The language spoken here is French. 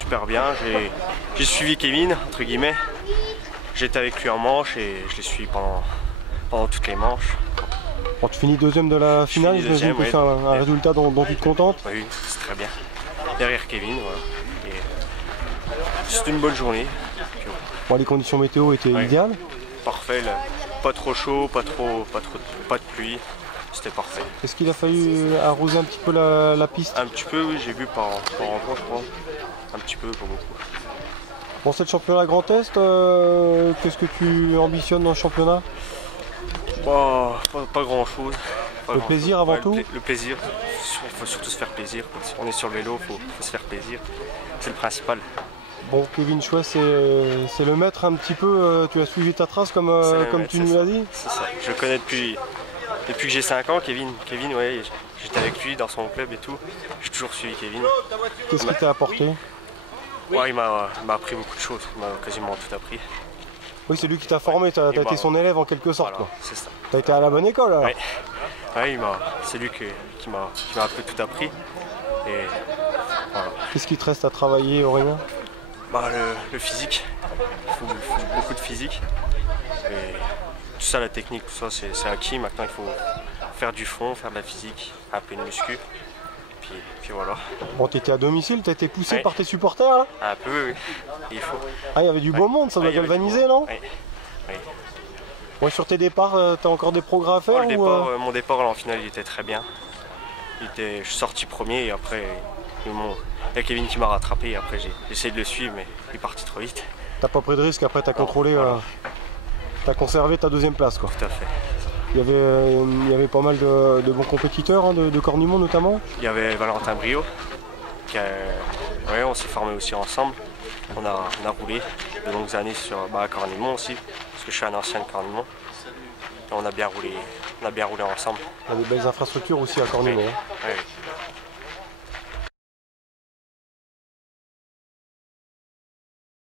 super bien. J'ai suivi Kevin, entre guillemets. J'étais avec lui en manche et je l'ai suivi pendant toutes les manches. Bon, tu finis deuxième de la finale, j'imagine que c'est un résultat dont tu te contentes. Oui, c'est très bien. Derrière Kevin, voilà. C'était une bonne journée. Bon, les conditions météo étaient idéales. Parfait, là. Pas trop chaud, pas de pluie. C'était parfait. Est-ce qu'il a fallu arroser un petit peu la piste? Un petit peu, oui, j'ai vu par endroit, je crois. Un petit peu, pas beaucoup. Bon, c'est le championnat Grand Est, qu'est-ce que tu ambitionnes dans le championnat? Bah, pas grand chose. Le plaisir avant tout? Le plaisir. Il faut surtout se faire plaisir. Si on est sur le vélo, il faut se faire plaisir. C'est le principal. Bon, Kevin Chouet, c'est le maître un petit peu. Tu as suivi ta trace comme tu nous l'as dit? C'est ça. Je le connais depuis que j'ai 5 ans, Kevin. Kevin, ouais, j'étais avec lui dans son club et tout. J'ai toujours suivi Kevin. Qu'est-ce qu'il t'a apporté? Ouais, il m'a appris beaucoup de choses. Il m'a quasiment tout appris. Oui, c'est lui qui t'a formé. Tu as été son élève en quelque sorte. Voilà, c'est ça. Tu as été à la bonne école alors? Ouais, c'est lui qui m'a un peu tout appris. Et voilà. Qu'est-ce qui te reste à travailler, Aurélien? Bah, le physique. Il faut beaucoup de physique. Et tout ça, la technique, tout ça, c'est acquis. Maintenant, il faut faire du fond, faire de la physique, un peu de muscu. Puis voilà. Bon, t'étais à domicile, t'as été poussé par tes supporters là? Un peu, oui. Il faut. Ah, il y avait du beau monde, ça doit galvaniser, non? Oui. Bon, sur tes départs, t'as encore des progrès à faire? Mon départ en finale, il était très bien. Je suis sorti premier et après, il y a Kevin qui m'a rattrapé. Et après, j'ai essayé de le suivre, mais il est parti trop vite. T'as pas pris de risque, après t'as contrôlé, voilà. t'as conservé ta deuxième place, quoi. Tout à fait. Il y avait pas mal de bons compétiteurs, hein, de Cornimont notamment. Il y avait Valentin Brio, on s'est formé aussi ensemble. On a roulé de longues années à Cornimont aussi, parce que je suis un ancien de Cornimont. Et on a bien roulé ensemble. Il y a des belles infrastructures aussi à Cornimont. Oui.